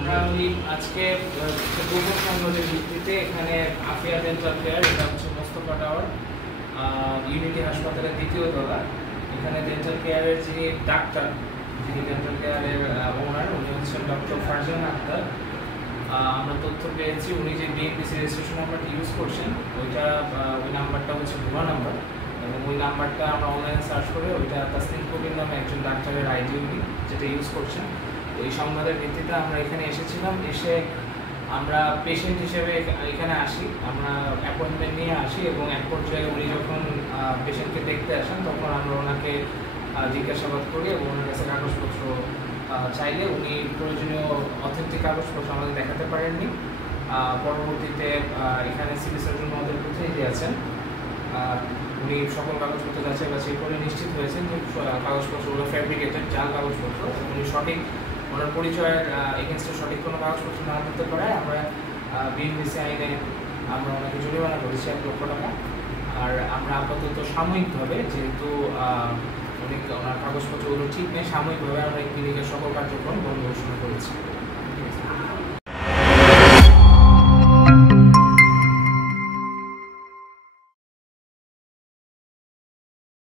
আমরা ওই আজকে গোপন সংবাদের ভিত্তিতে এখানে আফিয়া ডেন্টাল কেয়ার, এটা হচ্ছে মোস্তফা টাওয়ার, ইউনিটি হাসপাতালের দ্বিতীয় তলা। এখানে ডেন্টাল কেয়ারের যিনি ডাক্তার, যিনি ডেন্টাল কেয়ারের ওনার, উনি হচ্ছেন ডক্টর ফারজান আক্তার। আমরা তথ্য পেয়েছি উনি যে বিএনপিসি রেজিস্ট্রেশন নাম্বারটা ইউজ করছেন ওইটা, ওই নাম্বারটা হচ্ছে ভুয়া নাম্বার, এবং ওই নাম্বারটা আমরা অনলাইনে সার্চ করে ওইটা তাসনিম কবির নামে একজন ডাক্তারের আইডি উনি যেটা ইউজ করছেন। এই সংবাদের ভিত্তিতে আমরা এখানে এসেছিলাম। এসে আমরা পেশেন্ট হিসেবে এখানে আসি, আমরা অ্যাপয়েন্টমেন্ট নিয়ে আসি, এবং এক পর্যায়ে উনি যখন পেশেন্টকে দেখতে আসেন তখন আমরা ওনাকে জিজ্ঞাসাবাদ করি এবং ওনার কাছে কাগজপত্র চাইলে উনি প্রয়োজনীয় অথেন্টিক কাগজপত্র আমাদের দেখাতে পারেননি। পরবর্তীতে এখানে সিভিল সার্জন মহোদয় প্রতিনিধি আছেন, উনি সকল কাগজপত্র যাচাই বাছাই করে নিশ্চিত হয়েছেন যে কাগজপত্রগুলো ফ্যাব্রিকেটেড, জাল কাগজপত্র। উনি সঠিক, ওনার পরিচয়ের এগেনস্টে সঠিক কোনো কাগজপত্র না দিতে পারায় আমরা বিএনপিসি আইনে আমরা ওনাকে জরিমানা করেছি 1 লক্ষ টাকা। আর আমরা আপাতত সাময়িকভাবে, যেহেতু ওনার কাগজপত্রগুলো ঠিক নেই, সাময়িকভাবে আমরা এই ক্লিনিকের সকল কার্যক্রম বন্ধ ঘোষণা করেছি।